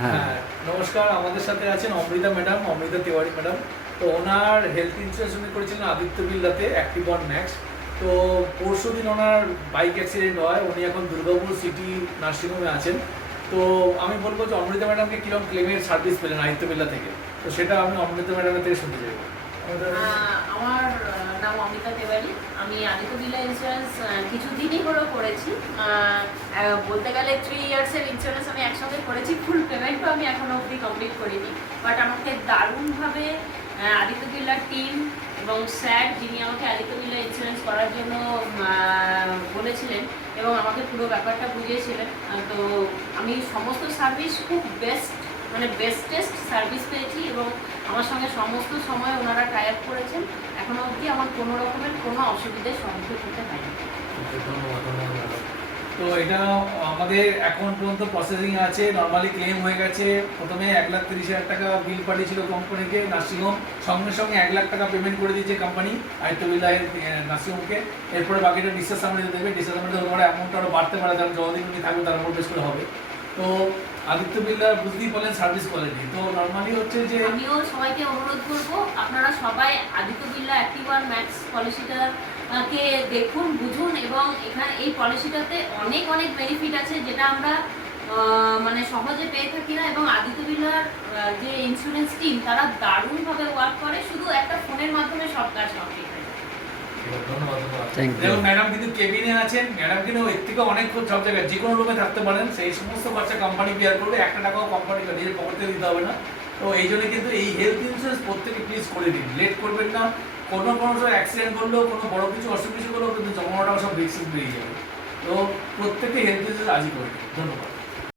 হ্যাঁ। হ্যাঁ, নমস্কার। আমাদের সাথে আছেন অমৃতা ম্যাডাম, অমৃতা তিওয়ারি ম্যাডাম। তো ওনার হেলথ ইন্স্যুরেন্স উনি করেছিলেন আদিত্য বিড়লাতে অ্যাক্টিভ 1 ম্যাক্স। তো পরশুদিন ওনার বাইক অ্যাক্সিডেন্ট হয়, উনি এখন দুর্গাপুর সিটি নার্সিংহোমে আছেন। তো আমি বলবো যে অমৃতা ম্যাডামকে কীরকম ক্লেমের সার্ভিস পেলেন আদিত্য বিড়লা থেকে, তো সেটা আমি অমৃতা ম্যাডামের থেকে শুনতে চাইবো। আমার নাম অমিতা তেওয়ারি। আমি আদিত্য বিড়লা ইন্স্যুরেন্স কিছুদিনই হলো করেছি। বলতে গেলে 3 ইয়ার্সের ইন্স্যুরেন্স আমি একসঙ্গে করেছি। ফুল পেমেন্টও আমি এখনও অবধি কমপ্লিট করিনি, বাট আমাকে দারুণভাবে আদিত্য বিড়লার টিম এবং স্যার, যিনি আমাকে আদিত্য বিড়লা ইন্স্যুরেন্স করার জন্য বলেছিলেন এবং আমাকে পুরো ব্যাপারটা বুঝিয়েছিলেন। তো আমি সমস্ত সার্ভিস খুব বেস্টেস্ট সার্ভিস পেয়েছি এবং আমার সঙ্গে সমস্ত সময় ওনারা টাই আপ করেছেন। এখনও অবধি আমার কোনো রকমের কোনো অসুবিধার সম্মুখীন হতে হয়নি। ধন্যবাদ। তো এটা আমাদের এখন পর্যন্ত প্রসেসিং আছে, নর্মালি ক্লেম হয়ে গেছে। প্রথমে 1,30,000 টাকা বিল পাঠিয়েছিল কোম্পানিকে নার্সিংহোম, সঙ্গে সঙ্গে 1 লাখ টাকা পেমেন্ট করে দিয়েছে কোম্পানি আদিত্য বিড়লা নার্সিংহোমকে। এরপরে বাকিটা ডিসচার্জ সামনে দেবে, ডিসচার্জ সামনে তোমার অ্যামাউন্টটা আরও বাড়তে পারে, কারণ যতদিন উনি থাকবে তার উপর বেশ করে হবে। তো আদিত্য বিড়লা বুঝতেই পারলেন সার্ভিস কোয়ালিটি। তো নর্মালি হচ্ছে যে আমিও সবাইকে অনুরোধ করবো, আপনারা সবাই আদিত্য বিড়লা অ্যাক্টিভ 1 ম্যাক্স পলিসিটা কে দেখুন, বুঝুন, এবং এখানে এই পলিসিটাতে অনেক বেনিফিট আছে যেটা আমরা মানে সহজে পেয়ে থাকি না। এবং আদিত্য বিড়লার যে ইন্স্যুরেন্স টিম, তারা দারুণভাবে ওয়ার্ক করে, শুধু একটা ফোনের মাধ্যমে সব কাজ কমপ্লিট হয়। দেখুন ম্যাডাম কিন্তু কেবিনে আছেন, ম্যাডাম কিন্তু এর থেকে অনেক সব জায়গায় যে কোনো রুমে থাকতে পারেন, সেই সমস্ত খরচা কোম্পানি বিয়ার করবে, 1 টাকাও কোম্পানি নিজের পকেট থেকে দিতে হবে না। তো এই জন্য কিন্তু এই হেলথ ইন্স্যুরেন্স প্রত্যেকে প্লিজ করে দিন, লেট করবেন না। কোনো অ্যাক্সিডেন্ট করলেও, কোনো বড় কিছু অসুখ কিছু করলেও কিন্তু জমানোটা সব রিস্ক বেরিয়ে যাবে। তো প্রত্যেকে হেলথ ইন্স্যুরেন্স আজই করে দিন। ধন্যবাদ।